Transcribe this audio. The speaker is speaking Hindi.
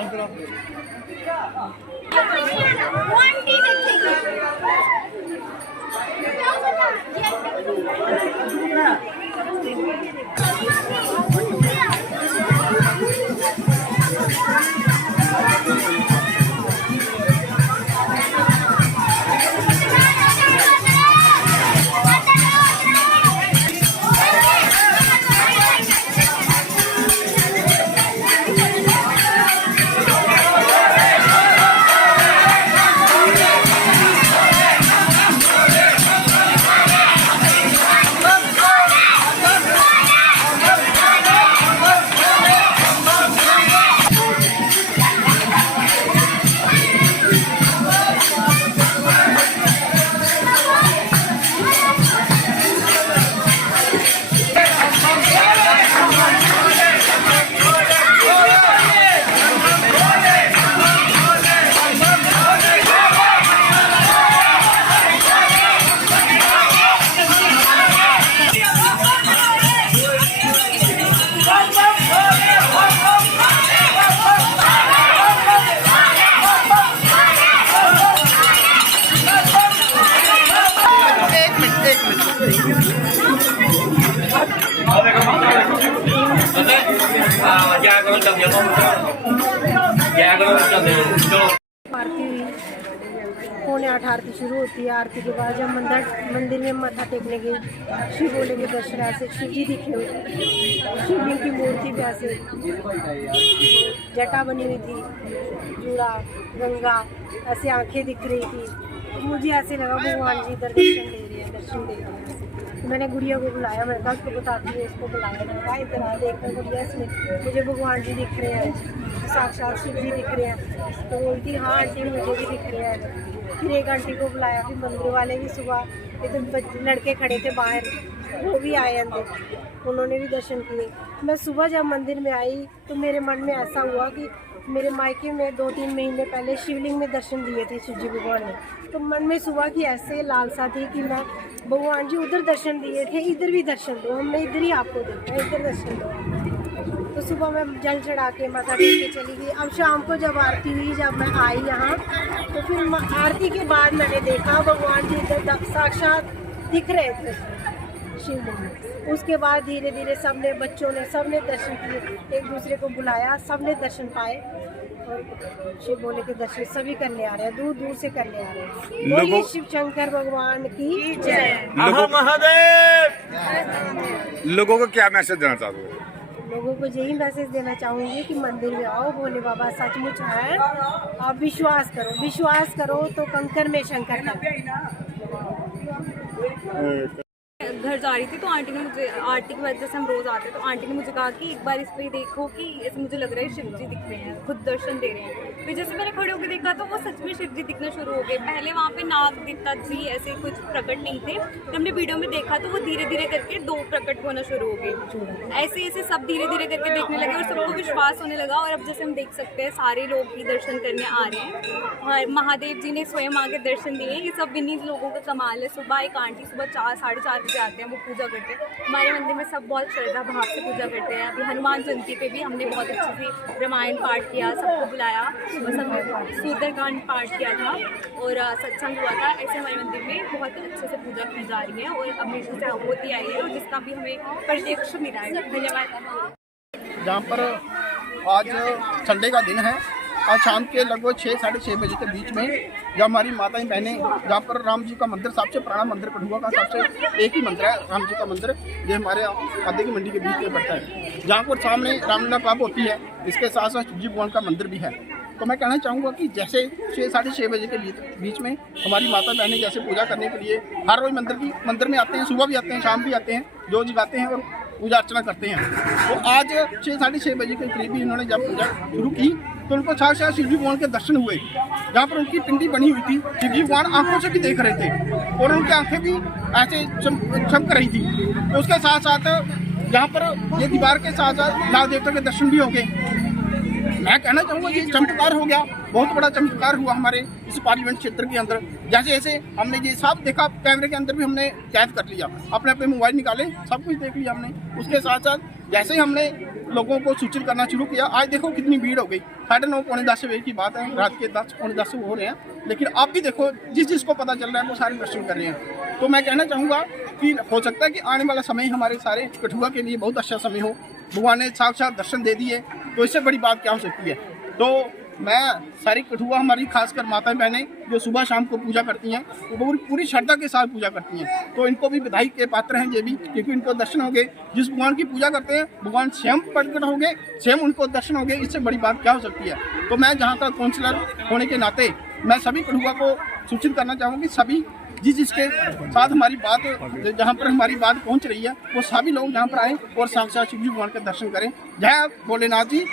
आरती 7:45 आरती शुरू होती है। आरती के बाद जब मंदिर में माथा टेकने गई, शिव भोले के दर्शन ऐसे शिव जी दिखे, शिवलिंग की मूर्ति पे ऐसे जटा बनी हुई थी, जूड़ा गंगा ऐसे आंखें दिख रही थी। तो मुझे ऐसे लगा भगवान जी इधर दर्शन दे रहे हैं। तो मैंने गुड़िया को बुलाया, मैंने कहा उसको बताती हूँ, उसको बुलाया, मैंने कहा इधर आ देखकर गुड़िया, इसमें मुझे भगवान जी दिख रहे हैं, साक्षात शिव जी दिख रहे हैं। तो बोलती हाँ आंटी मुझे भी दिख रहे हैं। फिर एक आंटी को बुलाया, फिर मंदिर वाले भी सुबह इधर लड़के खड़े थे बाहर, वो भी आए अंदर, उन्होंने भी दर्शन किए। मैं सुबह जब मंदिर में आई तो मेरे मन में ऐसा हुआ कि मेरे मायके में 2-3 महीने पहले शिवलिंग में दर्शन दिए थे शिव जी भगवान ने। तो मन में सुबह की ऐसे लालसा थी कि मैं भगवान जी उधर दर्शन दिए थे, इधर भी दर्शन दो, हमने इधर ही आपको देखा, इधर दर्शन दो। तो सुबह मैं जल चढ़ा के माथा टेक के चली गई। अब शाम को जब आरती हुई, जब मैं आई यहाँ, तो फिर आरती के बाद मैंने देखा भगवान जी इधर साक्षात दिख रहे थे शिवलिंग में। उसके बाद धीरे धीरे सबने, बच्चों ने, सबने दर्शन किए, एक दूसरे को बुलाया, सबने दर्शन पाए। और शिव भोले के दर्शन सभी करने आ रहे हैं, दूर दूर से करने आ रहे हैं। बोलिए शिव शंकर भगवान की जय। महादेव। लोगों को क्या मैसेज देना चाहते हो? लोगों को यही मैसेज देना चाहूँगी कि मंदिर में आओ, भोले बाबा सचमुच है, आप विश्वास करो, विश्वास करो तो कंकर में शंकर का। घर जा रही थी तो आंटी ने मुझे, आरती की वजह से हम रोज आते हैं, तो आंटी ने मुझे कहा कि एक बार इस पे देखो कि ऐसे मुझे लग रहा है शिव जी दिख रहे हैं, खुद दर्शन दे रहे हैं। फिर जैसे मैंने खड़े होकर देखा तो वो सच में शिव जी दिखना शुरू हो गए। पहले वहाँ पे नाग दिखता जी, ऐसे कुछ प्रकट नहीं थे। जब हमने वीडियो में देखा तो वो धीरे धीरे करके 2 प्रकट होना शुरू हो गए। ऐसे ऐसे सब धीरे धीरे करके देखने लगे और सबको विश्वास होने लगा। और अब जैसे हम देख सकते हैं सारे लोग भी दर्शन करने आ रहे हैं और महादेव जी ने स्वयं आके दर्शन दिए। ये सब इन्हीं लोगों का कमाल है। सुबह एक आंटी सुबह 4-4:30 बजे आते हैं, वो पूजा करते हैं। हमारे मंदिर में सब बहुत श्रद्धा भाव से पूजा करते हैं। अभी हनुमान जयंती पे भी हमने बहुत अच्छे से रामायण पाठ किया, सबको बुलाया और सब सुंदरकांड पाठ किया था और सत्संग हुआ था। ऐसे हमारे मंदिर में बहुत अच्छे से पूजा की जा रही है और हमेशा से होती आई है और जिसका भी हमें प्रत्यक्ष मिला है। धन्यवाद। जहाँ पर आज संडे का दिन है, आज शाम के लगभग 6-6:30 बजे के बीच में जब हमारी माताएं बहनें, जहाँ पर राम जी का मंदिर, सबसे पुराना मंदिर कठुआ का सबसे एक ही मंदिर है राम जी का मंदिर, जो हमारे खादे की मंडी के बीच में पड़ता है, जहाँ पर सामने रामलीला क्लब होती है। इसके साथ साथ शिवजी भगवान का मंदिर भी है। तो मैं कहना चाहूँगा कि जैसे 6-6:30 बजे के बीच में हमारी माता बहनें जैसे पूजा करने के लिए हर रोज मंदिर में आते हैं, सुबह भी आते हैं, शाम भी आते हैं, जो जगाते हैं और पूजा अर्चना करते हैं। तो आज 6-6:30 बजे के करीब ही इन्होंने जब पूजा शुरू की तो उनको साक्षात शिवजी भगवान के दर्शन हुए। जहाँ पर उनकी पिंडी बनी हुई थी, शिवजी भगवान आंखों से भी देख रहे थे और उनकी आंखें भी ऐसे चमक रही थी। उसके साथ साथ यहाँ पर ये दीवार के साथ साथ नाग देवता के दर्शन भी हो गए। मैं कहना चाहूँगा ये चमत्कार हो गया, बहुत बड़ा चमत्कार हुआ हमारे इस पार्लियामेंट क्षेत्र के अंदर। जैसे जैसे हमने ये सब देखा, कैमरे के अंदर भी हमने कैद कर लिया, अपने अपने मोबाइल निकाले, सब कुछ देख लिया हमने। उसके साथ साथ जैसे ही हमने लोगों को सूचित करना शुरू किया। आज देखो कितनी भीड़ हो गई, 9:30 पौने 10 बजे की बात है, रात के 10 पौने 10 हो रहे हैं, लेकिन आप भी देखो जिसको पता चल रहा है वो सारे दर्शन कर रहे हैं। तो मैं कहना चाहूँगा कि हो सकता है कि आने वाला समय हमारे सारे कठुआ के लिए बहुत अच्छा समय हो, भगवान ने साक्षात दर्शन दे दिए, तो इससे बड़ी बात क्या हो सकती है। तो मैं सारी कठुआ हमारी खासकर माताएं बहनें जो सुबह शाम को पूजा करती हैं, वो पूरी श्रद्धा के साथ पूजा करती हैं, तो इनको भी बधाई के पात्र हैं ये भी, क्योंकि इनको दर्शन हो गए। जिस भगवान की पूजा करते हैं भगवान स्वयं प्रकट हो गए, स्वयं उनको दर्शन हो गए, इससे बड़ी बात क्या हो सकती है। तो मैं जहाँ का काउंसलर होने के नाते मैं सभी कठुआ को सूचित करना चाहूँगी, सभी जिसके साथ हमारी बात, जहाँ पर हमारी बात पहुँच रही है, वो सभी लोग यहाँ पर आए और साक्षात शिव जी भगवान का दर्शन करें। जय भोलेनाथ जी।